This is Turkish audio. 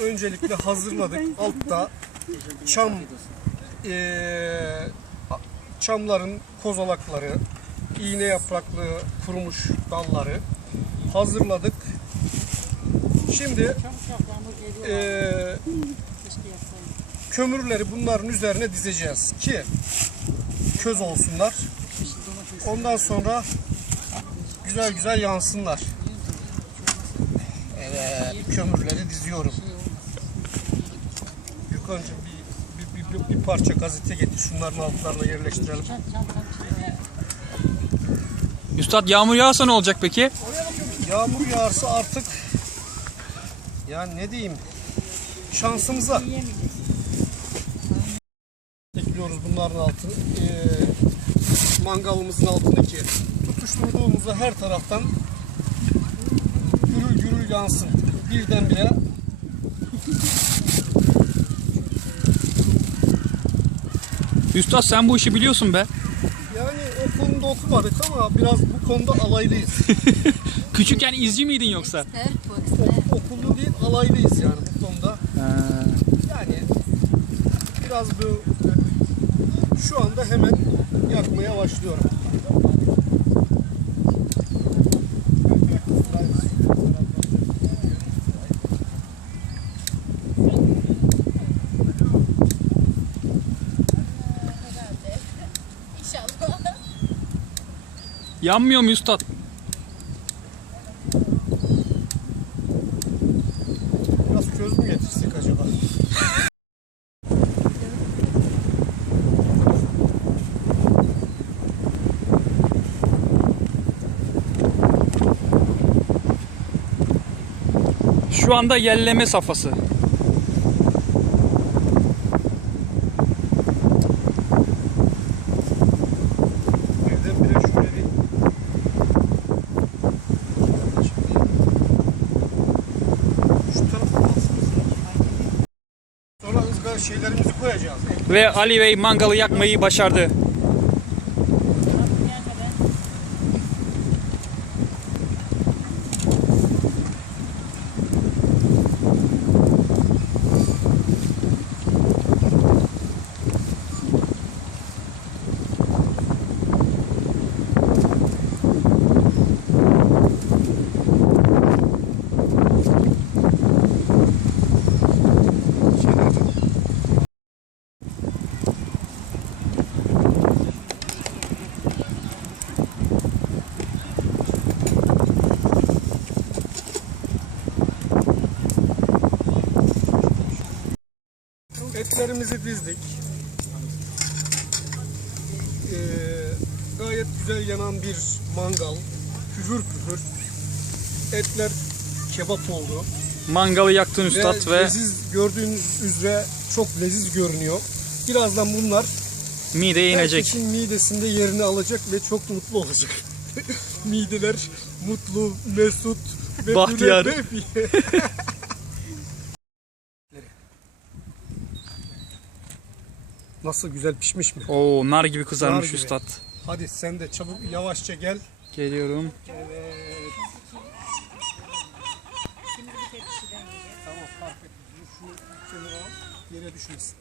Öncelikle hazırladık. Altta çam eee, çamların kozalakları, iğne yapraklı kurumuş dalları hazırladık. Şimdi eee, kömürleri bunların üzerine dizeceğiz ki köz olsunlar. Ondan sonra güzel güzel yansınlar. Evet, kömürleri diziyorum. Gökhan'cığım bir, bir, bir, bir parça gazete getir. Şunların altlarına yerleştirelim. Üstad yağmur yağsa ne olacak peki? Yağmur yağarsa artık ya ne diyeyim şansımıza ekliyoruz bunların altını. Ee, mangalımızın altındaki tutuşturduğumuzda her taraftan yansın. Birdenbire Üstad sen bu işi biliyorsun be. yani o konuda okumadık ama biraz bu konuda alaylıyız. Küçükken izci miydin yoksa? O- okullu değil alaylıyız yani bu konuda. Yani biraz bu şu anda hemen yakmaya başlıyorum. Yanmıyor mu üstad? Biraz mü getirsek acaba? Şu anda yelleme safhası. Birdenbire şöyle bir şu tarafa alsanız. Sonra ızgara şeylerimizi koyacağız. Ve Ali Bey mangalı yakmayı başardı. Etlerimizi dizdik. Ee, gayet güzel yanan bir mangal. Püfür püfür. Etler kebap oldu. Mangalı yaktın Ve, üstad ve leziz gördüğünüz üzere çok leziz görünüyor. Birazdan bunlar mideye inecek. herkesin midesinde yerini alacak ve çok mutlu olacak. Mideler mutlu, mesut ve Bahtiyar. Nasıl güzel pişmiş mi? Oo nar gibi kızarmış Nar gibi. üstad. Hadi sen de çabuk yavaşça gel. Geliyorum. Evet. Tamam fark ettim. Şu kenara al, yere düşmesin.